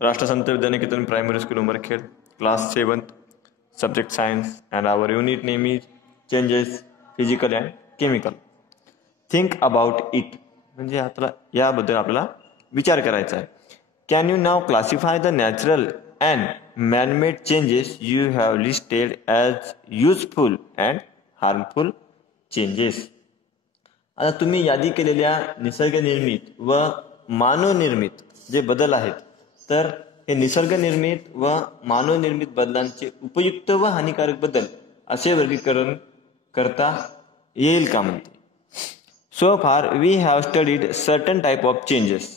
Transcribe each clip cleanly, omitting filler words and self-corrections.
राष्ट्रसंत Vidyaniketan primary school Umarkhed, class 7th, subject science, and our unit name is changes physical and chemical. Think about it. म्हणजे आता याबद्दल आपल्याला विचार करायचा आहे. Can you now classify the natural and man-made changes you have listed as useful and harmful changes? आता तुम्ही यादी केलेल्या निसर्गनिर्मित व मानवनिर्मित जे बदल आहेत, तर हे निसर्गनिर्मित व मानवनिर्मित बदलांचे उपयुक्त व हानिकारक बदल असे वर्गीकरण करता येईल का म्हणते. So far we have studied certain type of changes.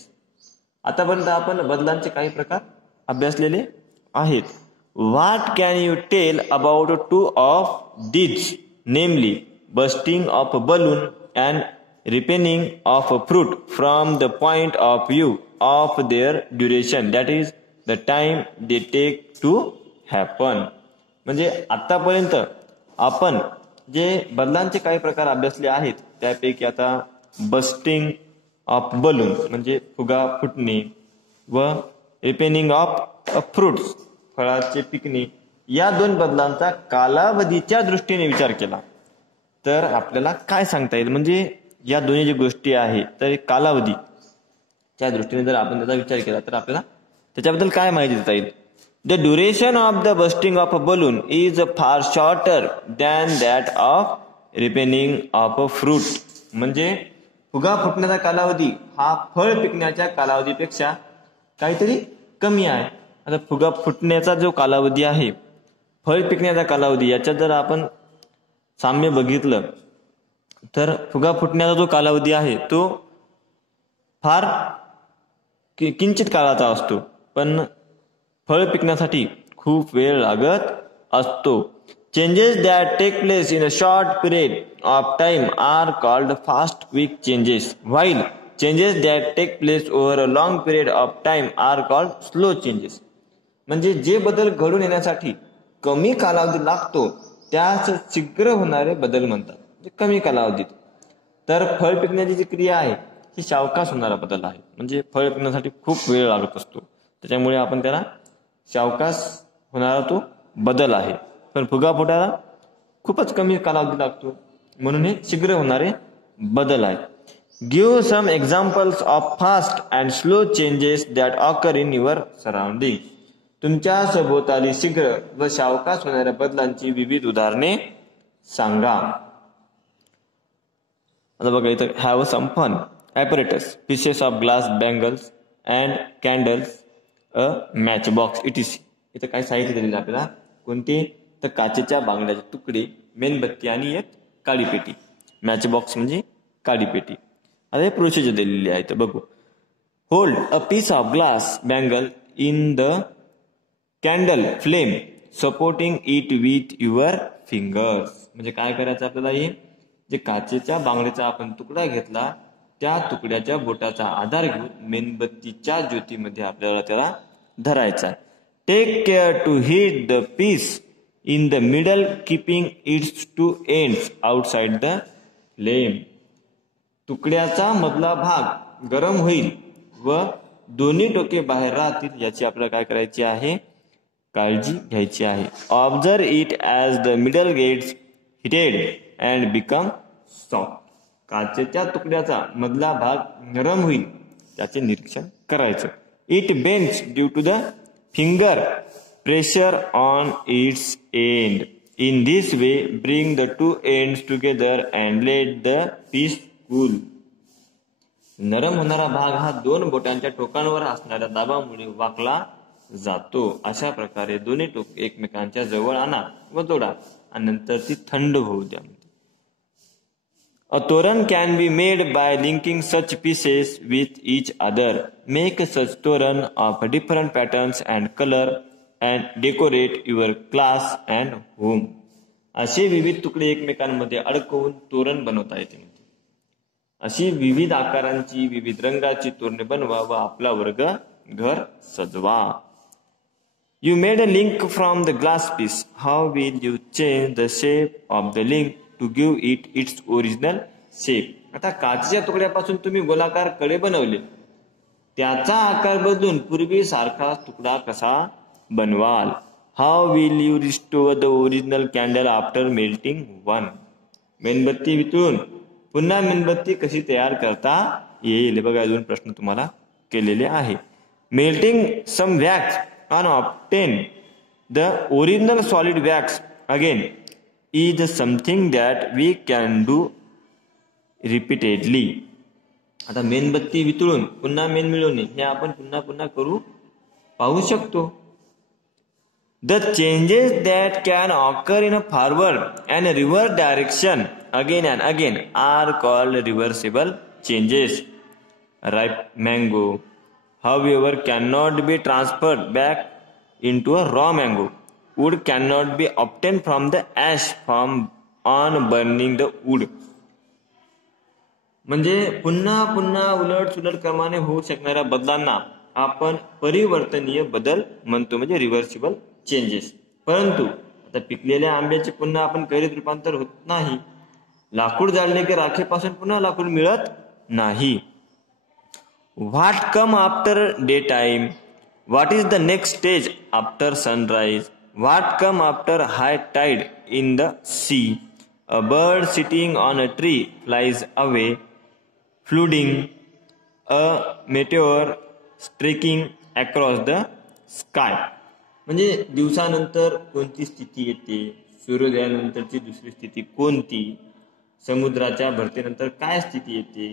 आतापर्यंत आपण बदलांचे काही प्रकार अभ्यासलेले आहेत. What can you tell about 2 of these, namely busting of balloon and ripening of a fruit from the point of view of their duration, that is the time they take to happen. म्हणजे आतापर्यंत आपण जे बदलांचे काही प्रकार अभ्यासले आहेत त्यापैकी आता बस्टिंग ऑफ बलून म्हणजे फुगा फुटणे व रिपेनिंग ऑफ फ्रुट्स फळाचे पिकणे या दोन बदलांचा कालावधीच्या दृष्टीने विचार केला तर आपल्याला काय सांगता येईल. म्हणजे या दोन्ही जी गोष्टी आहेत तर कालावधीच्या दृष्टीने जर आपण त्याचा विचार केला तर आपल्याला त्याच्याबद्दल काय माहिती देता येईल. The duration of the busting of a balloon is far shorter than that of ripening of a fruit. म्हणजे फुगा फुटण्याचा कालावधी हा फळ पिकण्याच्या कालावधीपेक्षा काहीतरी कमी आहे. आता फुगा फुटण्याचा जो कालावधी आहे, फळ पिकण्याचा कालावधी याच्यात जर आपण साम्य बघितलं तर फुगा फुटण्याचा जो कालावधी आहे तो फार किंचित काळाचा असतो, पण फळ पिकण्यासाठी खूप वेळ लागत असतो. Changes that take place in a short period of time are called fast quick changes, while changes that take place over a long period of time are called slow changes. म्हणजे जे बदल घडून येण्यासाठी कमी कालावधी लागतो त्याच शीघ्र होणारे बदल म्हणतात, म्हणजे कमी कालावधीत. तर फळ पिकण्याची जी क्रिया आहे ही सावकाश होणारा बदल आहे. म्हणजे फळ पिकण्यासाठी खूप वेळ लागत असतो, त्याच्यामुळे आपण त्याला सावकाश होणारा तो बदल आहे. पण फुगा फुटायला खूपच कमी कालावधी लागतो, म्हणून हे शीघ्र होणारे बदल आहे. Give some examples of fast and slow changes that occur in your surrounding. तुमच्या सभोवताली शीघ्र व सावकाश होणाऱ्या बदलांची विविध उदाहरणे सांगा. आता बघा इथं have some fun apparatus, pieces of glass, bangles and candles, a matchbox etc. इथं काय साहित्य दिलेलं आपल्याला, कोणते तर काचेच्या बांगड्याचे तुकडे, मेणबत्ती आणि एक काळी पेटी. मॅच बॉक्स म्हणजे काळी पेटी. आता हे प्रोसिजर दिलेली आहे तर बघू. Hold a piece of glass bangle in the candle flame supporting it with your fingers. म्हणजे काय करायचं आपल्याला, हे जे काचेच्या बांगड्याचा आपण तुकडा घेतला त्या तुकड्याच्या बोटाचा आधार घेऊन मेणबत्तीच्या ज्योतीमध्ये आपल्याला त्याला धरायचा. Take care to hit the piece in the middle keeping its 2 ends outside the flame. तुकड्याचा मधला भाग गरम होईल व दोन्ही टोके बाहेर राहतील याची आपल्याला काय करायची आहे, काळजी घ्यायची आहे. Observe it as the middle gets heated and become soft. काचेच्या तुकड्याचा मधला भाग नरम होईल त्याचे निरीक्षण करायचं. It bends due to the finger pressure on its end. In this way bring the 2 ends together and let the piece cool. नरम होणारा भाग हा 2 बोटांच्या टोकांवर असणाऱ्या दाबामुळे वाकला जातो. अशा प्रकारे दोन्ही टोक एकमेकांच्या जवळ आणा व जोडा आणि नंतर ती थंड होऊ द्या. A toran can be made by linking such pieces with each other. Make such toran of different patterns and colour and decorate your class and home. असे विविध तुकडे एकमेकांमध्ये अडकवून तोरण बनवता येते. अशी विविध आकारांची विविध रंगाची तोरणे बनवा व आपला वर्ग घर सजवा. You made a link from the glass piece. How will you change the shape of the link to give it its original shape? आता काचेच्या तुकड्यापासून तुम्ही गोलाकार कडे बनवले त्याचा आकार बदलून पूर्वी सारखा तुकडा कसा बनवाल? How will you restore the original candle after melting one? मेणबत्ती वितळून पुन्हा मेणबत्ती कशी तयार करता येईल? बघा अजून प्रश्न तुम्हाला केलेले आहे. Melting some wax and obtain the original solid wax again is something that we can do repeatedly. आता मेणबत्ती वितळून पुन्हा मेण मिळवणे हे आपण पुन्हा पुन्हा करू पाहू शकतो. The changes that can occur in a forward and reverse direction again and again are called reversible changes. Ripe mango, however, cannot be transferred back into a raw mango. Wood cannot be obtained from the ash from on burning the wood. म्हणजे पुन्हा पुन्हा उलट सुलट क्रमाने होऊ शकणाऱ्या बदलांना आपण परिवर्तनीय बदल म्हणतो, म्हणजे रिव्हर्सिबल चेंजेस. परंतु आता पिकलेल्या आंब्याचे पुन्हा आपण कैरीत रूपांतर होत नाही. लाकूड जाळले की राखेपासून पुन्हा लाकूड मिळत नाही. What come after daytime? What is the next stage after sunrise? What come after high tide in the sea? A bird sitting on a tree flies away, flooding. A meteor streaking across the sky. म्हणजे दिवसानंतर कोणती स्थिती येते, सूर्योदयानंतरची दुसरी स्थिती कोणती, समुद्राच्या भरतीनंतर काय स्थिती येते,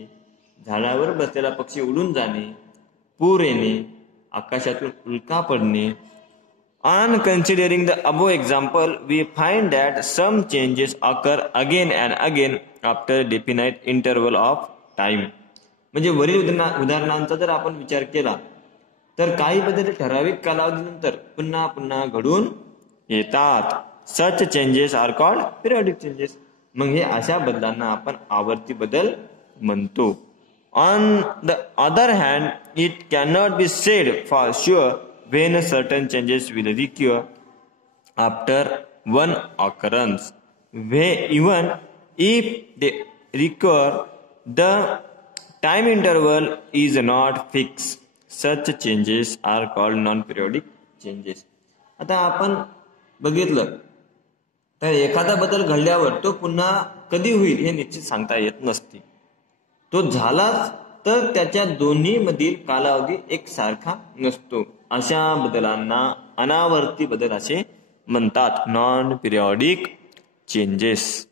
झाडावर बसलेला पक्षी उडून जाणे, पूर येणे, आकाशातून उल्का पडणे. On considering the above example, we find that some changes occur again and again after definite interval of time. म्हणजे वरील उदाहरणांचा जर आपण विचार केला तर काही बदल ठराविक कालावधीनंतर पुन्हा पुन्हा घडून येतात. Such changes are called periodic changes. मग हे अशा बदलांना आपण आवर्ती बदल म्हणतो. On the other hand, it cannot be said for sure when certain changes will recur after one occurrence. Even if they recur, the time interval is not fixed. Such changes are called non-periodic changes. आता आपण बघितलं तर एखादा बदल घडल्यावर तो पुन्हा कधी होईल हे निश्चित सांगता येत नसते. तो झालाच तर त्याच्या दोन्ही मधील कालावधी एकसारखा नसतो. अशा बदलांना अनावर्ती बदल असे म्हणतात, नॉन पिरियॉडिक चेंजेस.